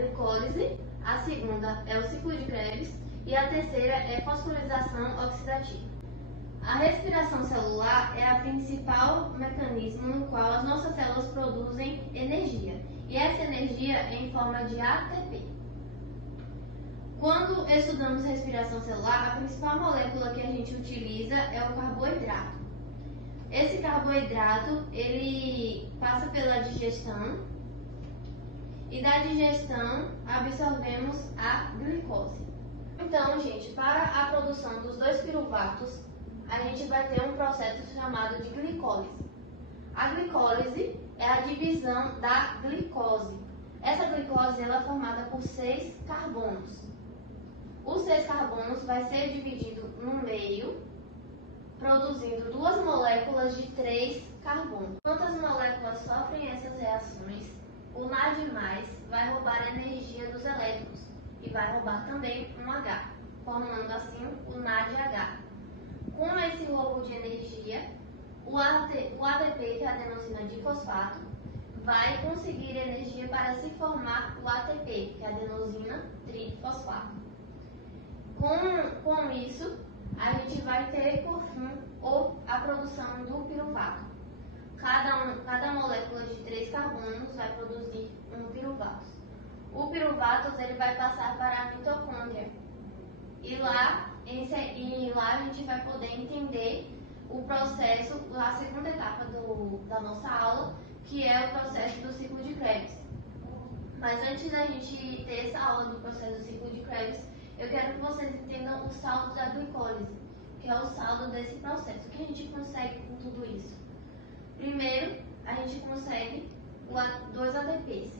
glicólise, a segunda é o ciclo de Krebs e a terceira é fosforilação oxidativa. A respiração celular é a principal mecanismo no qual as nossas células produzem energia, e essa energia é em forma de ATP. Quando estudamos respiração celular, a principal molécula que a gente utiliza é o carboidrato. Esse carboidrato, ele passa pela digestão e da digestão absorvemos a glicose. Então, gente, para a produção dos 2-piruvatos, a gente vai ter um processo chamado de glicólise. A glicólise é a divisão da glicose. Essa glicose ela é formada por 6 carbonos. Os 6 carbonos vai ser dividido no meio, produzindo 2 moléculas de 3 carbonos. Enquanto as moléculas sofrem essas reações, o NAD+, vai roubar a energia dos elétrons e vai roubar também um H, formando assim o NADH. Com esse roubo de energia, o ATP, que é a adenosina difosfato, vai conseguir energia para se formar o ATP, que é a adenosina trifosfato. Com isso, a gente vai ter, por fim, a produção do piruvato. Cada molécula de 3 carbonos vai produzir um piruvato. O piruvato ele vai passar para a mitocôndria. E lá a gente vai poder entender o processo, a segunda etapa da nossa aula, que é o processo do ciclo de Krebs. Mas antes da gente ter essa aula do processo do ciclo de Krebs, eu quero que vocês entendam o saldo da glicólise, que é o saldo desse processo. O que a gente consegue com tudo isso? Primeiro, a gente consegue 2 ATPs,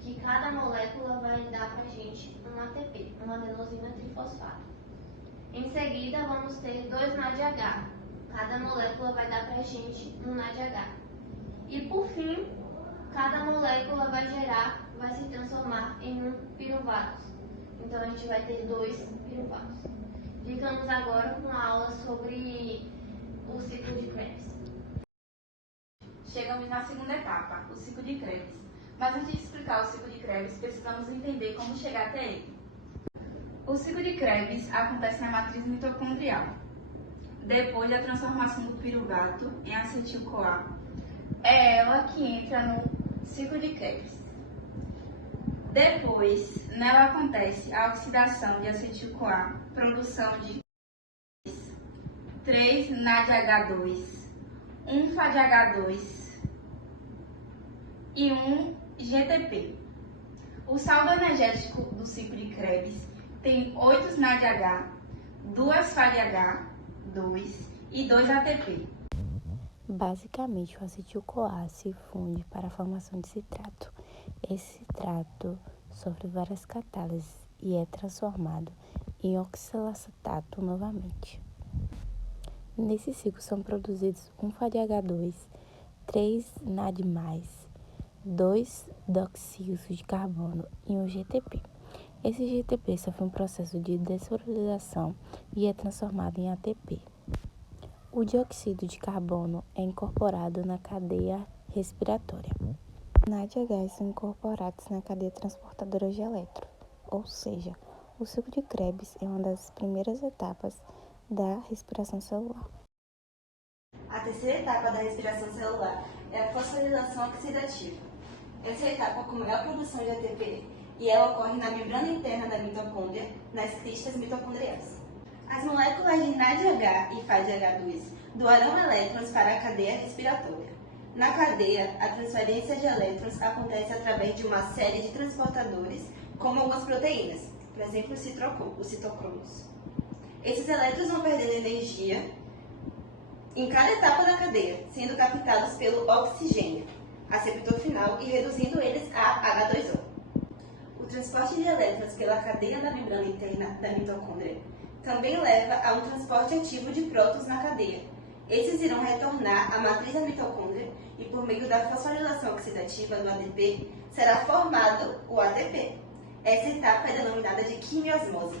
que cada molécula vai dar para a gente um ATP, uma adenosina trifosfato. Em seguida, vamos ter 2 NADH. Cada molécula vai dar para a gente um NADH. E por fim, cada molécula vai se transformar em um piruvato. Então a gente vai ter 2 piruvatos. Ficamos agora com a aula sobre o ciclo de Krebs. Chegamos na segunda etapa, o ciclo de Krebs. Mas antes de explicar o ciclo de Krebs, precisamos entender como chegar até ele. O ciclo de Krebs acontece na matriz mitocondrial. Depois da transformação do piruvato em acetil-CoA, é ela que entra no ciclo de Krebs. Depois, nela acontece a oxidação de acetil-CoA, produção de 3 NADH2, 1 FADH2 e 1 GTP. O saldo energético do ciclo de Krebs tem 8 NADH, 2 FADH2 e 2 ATP. Basicamente, o acetil-CoA se funde para a formação de citrato. Esse citrato sofre várias catálises e é transformado em oxalacetato novamente. Nesse ciclo são produzidos 1 FADH2, 3 NAD+, 2 doxílios de carbono e um GTP. Esse GTP sofre um processo de desfosforilação e é transformado em ATP. O dióxido de carbono é incorporado na cadeia respiratória. NADH são incorporados na cadeia transportadora de elétrons, ou seja, o ciclo de Krebs é uma das primeiras etapas da respiração celular. A terceira etapa da respiração celular é a fosforilação oxidativa. Essa etapa com maior produção de ATP e ela ocorre na membrana interna da mitocôndria, nas cristas mitocondriais. As moléculas de NADH e FADH2 doarão elétrons para a cadeia respiratória. Na cadeia, a transferência de elétrons acontece através de uma série de transportadores, como algumas proteínas, por exemplo, os citocromos. Esses elétrons vão perdendo energia em cada etapa da cadeia, sendo captados pelo oxigênio, aceptor final, e reduzindo eles a H2O. O transporte de elétrons pela cadeia da membrana interna da mitocôndria também leva a um transporte ativo de prótons na cadeia. Esses irão retornar à matriz da mitocôndria e, por meio da fosforilação oxidativa do ADP, será formado o ATP. Essa etapa é denominada de quimiosmose.